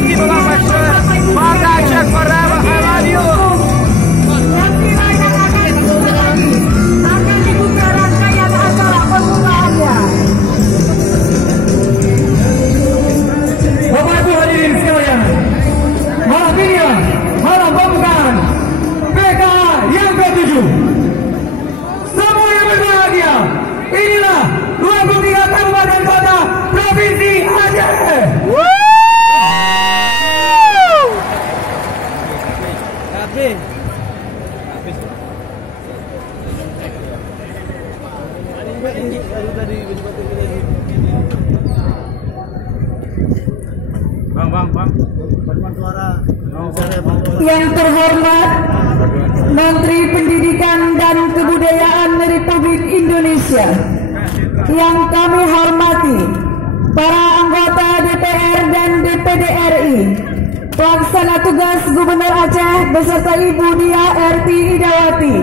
keep it on my shirt. Manga check forever. I love you. Bapak Ibu hadirin sekalian, malam ini malam pembukaan PK yang ke-7. Semua yang berbahagia, inilah 23 kabupaten kota Provinsi Aceh. Yang terhormat Menteri Pendidikan dan Kebudayaan Republik Indonesia, yang kami hormati para anggota DPR dan DPD RI, pelaksana tugas Gubernur Aceh beserta Ibu Dia Erti Idawati,